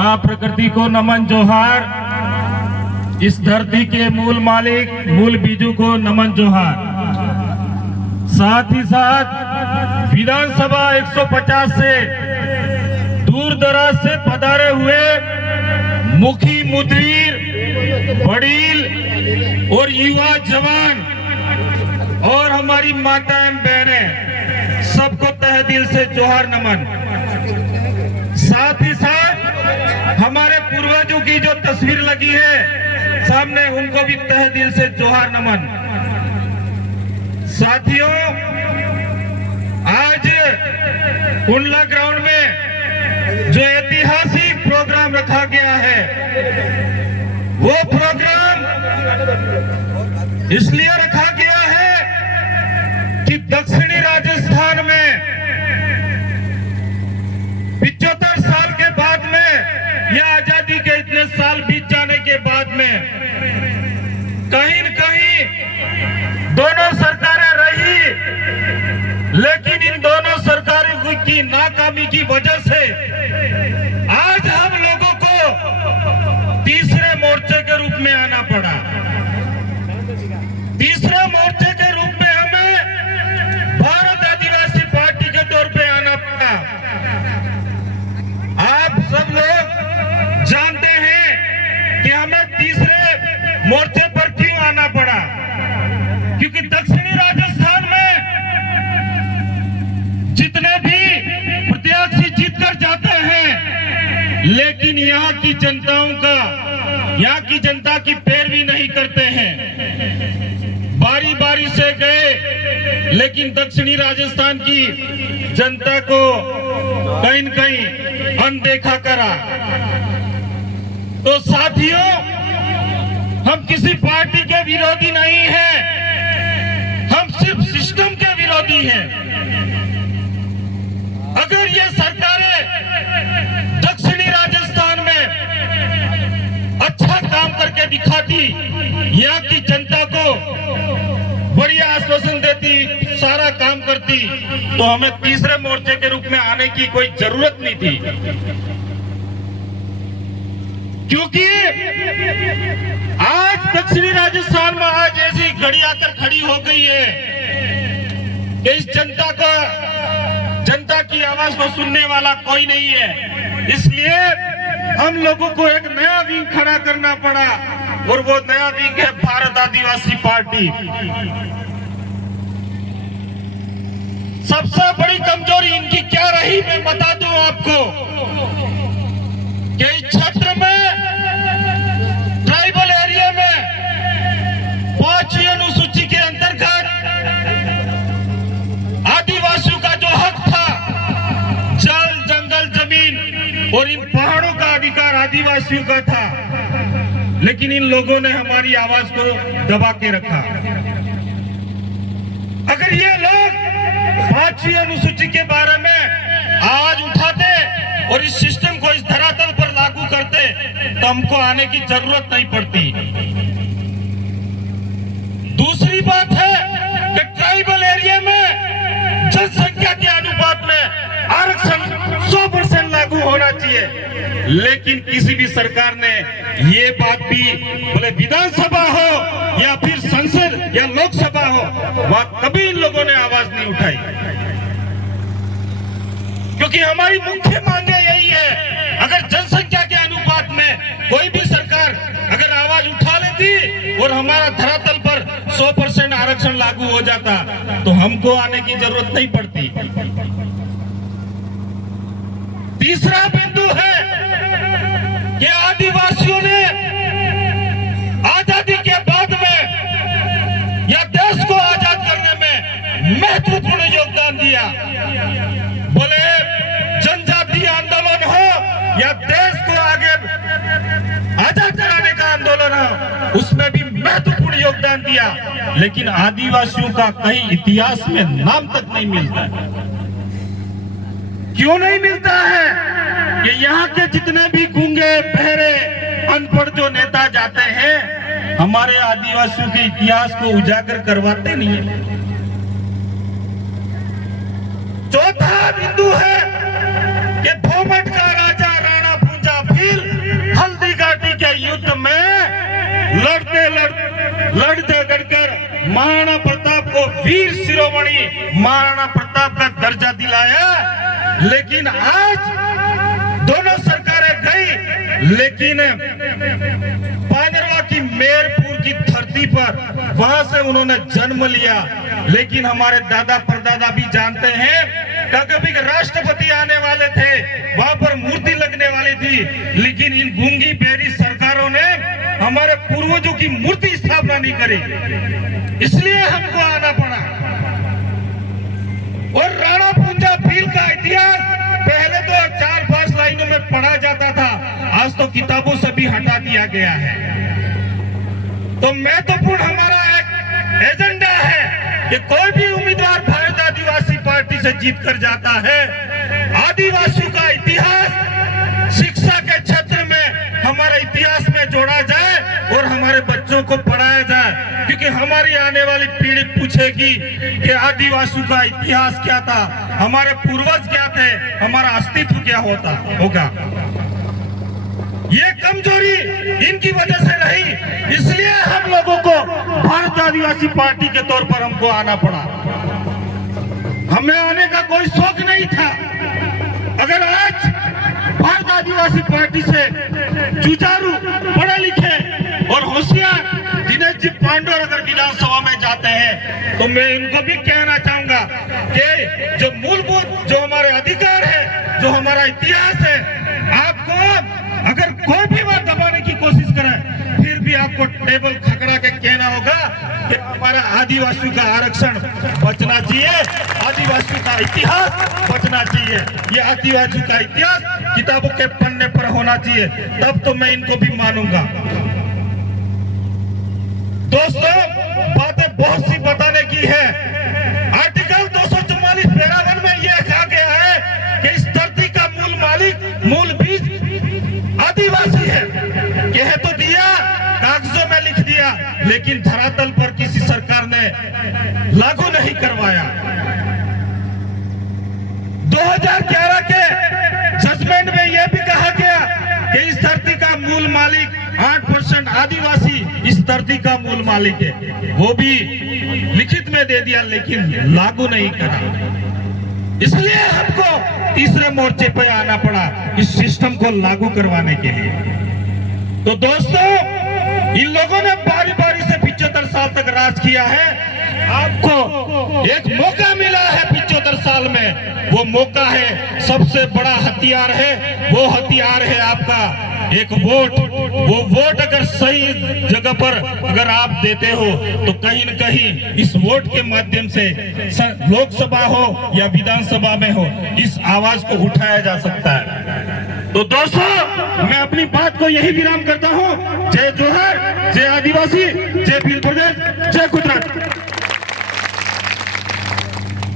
माँ प्रकृति को नमन जोहार। इस धरती के मूल मालिक मूल बीजू को नमन जोहार। साथ ही साथ विधानसभा 150 से दूर दराज से पधारे हुए मुखी मुदीर वडील और युवा जवान और हमारी माता एवं बहनें सबको तहे दिल से जोहार नमन। साथ ही साथ हमारे पूर्वजों की जो तस्वीर लगी है सामने, उनको भी तहे दिल से जोहार नमन। साथियों, आज कुंडला ग्राउंड में जो ऐतिहासिक प्रोग्राम रखा गया है, वो प्रोग्राम इसलिए रखा गया है कि दक्षिणी राजस्थान में 75 साल के बाद में या आजादी के इतने साल बीत जाने के बाद में कहीं न कहीं दोनों सरकारें रही, लेकिन इन दोनों सरकारों की नाकामी की वजह से आज हम लोगों को तीसरे मोर्चे के रूप में आना पड़ा। तीसरे मोर्चे के रूप में हमें भारत आदिवासी पार्टी के तौर पे आना पड़ा। आप सब लोग जानते हैं कि हमें तीसरे मोर्चे पर क्यों आना पड़ा, क्योंकि दक्षिणी राजस्थान में जितने भी प्रत्याशी जीतकर जाते हैं, लेकिन यहाँ की जनता की पैरवी नहीं करते हैं। बारी बारी से गए, लेकिन दक्षिणी राजस्थान की जनता को कहीं न कहीं अनदेखा करा। तो साथियों, हम किसी पार्टी के विरोधी नहीं हैं, हम सिर्फ सिस्टम के विरोधी हैं। अगर ये सरकारें दक्षिणी राजस्थान में अच्छा काम करके दिखाती, यहाँ की जनता को बढ़िया आश्वासन देती, सारा काम करती, तो हमें तीसरे मोर्चे के रूप में आने की कोई जरूरत नहीं थी। क्योंकि आज दक्षिणी राजस्थान में आज ऐसी घड़ी आकर खड़ी हो गई है कि इस जनता की आवाज को सुनने वाला कोई नहीं है। इसलिए हम लोगों को एक नया विंग खड़ा करना पड़ा, और वो नया विंग है भारत आदिवासी पार्टी। सबसे बड़ी कमजोरी इनकी क्या रही, मैं बता दूं आपको कि इस क्षेत्र में ट्राइबल एरिया में 5वीं अनुसूची के अंतर्गत आदिवासियों का जो हक था, जल जंगल जमीन और इन पहाड़ों का अधिकार आदिवासियों का था, लेकिन इन लोगों ने हमारी आवाज को दबा के रखा। अगर ये लोग 5वीं अनुसूची के बारे में आवाज उठाते और इस सिस्टम को इस धरातल पर लागू करते, तो हमको आने की जरूरत नहीं पड़ती। दूसरी बात है कि ट्राइबल एरिया में जनसंख्या के अनुपात में आरक्षण 100% लागू होना चाहिए, लेकिन किसी भी सरकार ने ये बात भी, बोले विधानसभा हो या फिर संसद या लोकसभा हो, वहां कभी इन लोगों ने आवाज नहीं उठाई। क्योंकि हमारी मुख्य मांग यही है, अगर जनसंख्या के अनुपात में कोई भी सरकार अगर आवाज उठा लेती और हमारा धरातल पर 100% आरक्षण लागू हो जाता, तो हमको आने की जरूरत नहीं पड़ती। तीसरा बिंदु है कि आदिवासियों ने आजादी के बाद में या देश को आजाद करने में महत्वपूर्ण योगदान दिया। बोले जनजातीय आंदोलन हो या देश को आगे आजाद कराने का आंदोलन हो, उसमें भी महत्वपूर्ण योगदान दिया, लेकिन आदिवासियों का कहीं इतिहास में नाम तक नहीं मिलता है। क्यों नहीं मिलता है? कि यहाँ के जितने भी गूंगे बहरे अनपढ़ जो नेता जाते हैं, हमारे आदिवासियों के इतिहास को उजागर करवाते नहीं है। चौथा बिंदु है कि भोमट का राजा राणा भूंजा भील वीर शिरोमणि महाराणा प्रताप का दर्जा दिलाया। लेकिन आज दोनों सरकारें गई, लेकिन पांडरवा की मेरपुर की धरती पर वहां से उन्होंने जन्म लिया। लेकिन हमारे दादा परदादा भी जानते हैं कि कभी राष्ट्रपति आने वाले थे, वहां पर मूर्ति लगने वाली थी, लेकिन इन गूंगी बेरी सरकारों ने हमारे पूर्वजों की मूर्ति स्थापना नहीं करी, इसलिए हमको आना पड़ा। और राणा पुंजा भील का इतिहास पहले तो 4-5 लाइनों में पढ़ा जाता था, आज तो किताबों से भी हटा दिया गया है। तो महत्वपूर्ण हमारा एक एजेंडा है कि कोई भी उम्मीदवार भारत आदिवासी पार्टी से जीत कर जाता है, आदिवासियों का इतिहास शिक्षा के क्षेत्र में हमारे इतिहास में जोड़ा जाए और हमारे बच्चों को पढ़ाया जाए, क्योंकि हमारी आने वाली पीढ़ी पूछेगी कि आदिवासियों का इतिहास क्या था, हमारे पूर्वज क्या थे, हमारा अस्तित्व क्या होगा। ये कमजोरी इनकी वजह से रही, इसलिए हम लोगों को भारत आदिवासी पार्टी के तौर पर हमको आना पड़ा। हमें आने का कोई शौक नहीं था। अगर आज भारत आदिवासी पार्टी से जुझारू, पढ़े लिखे और होशियार दिनेश जी पांडे अगर विधानसभा में जाते हैं, तो मैं इनको भी कहना चाहूंगा कि जो मूलभूत जो हमारे अधिकार है, जो हमारा इतिहास है, आपको अगर कोई भी बात दबाने की कोशिश करे, फिर भी आपको टेबल खकड़ा के कहना होगा कि हमारा आदिवासियों का आरक्षण बचना चाहिए, आदिवासियों का इतिहास बचना चाहिए। ये आदिवासियों का इतिहास किताबों के पन्ने पर होना चाहिए, तब तो मैं इनको भी मानूंगा। दोस्तों, बातें बहुत सी बताने की है। आर्टिकल 244 पैरा 1 में यह कहा गया है कि इस धरती का मूल मालिक, मूल बीज आदिवासी है। कह तो दिया, कागजों में लिख दिया, लेकिन धरातल पर किसी सरकार ने लागू नहीं करवाया। 2011 के जजमेंट में यह भी कहा गया कि इस धरती का मूल मालिक 8% आदिवासी इस धरती का मूल मालिक है, वो भी लिखित में दे दिया, लेकिन लागू नहीं करा। इसलिए हमको तीसरे मोर्चे पे आना पड़ा इस सिस्टम को लागू करवाने के लिए। तो दोस्तों, इन लोगों ने बारी बारी से 75 साल तक राज किया है। आपको एक मौका मिला है 75 साल में, वो मौका है, सबसे बड़ा हथियार है, वो हथियार है आपका एक वोट। वो वोट अगर सही जगह पर अगर आप देते हो, तो कहीं न कहीं इस वोट के माध्यम से लोकसभा हो या विधानसभा में हो, इस आवाज को उठाया जा सकता है। तो दोस्तों, मैं अपनी बात को यही विराम करता हूँ। जय जोहर, जय आदिवासी, जय भील।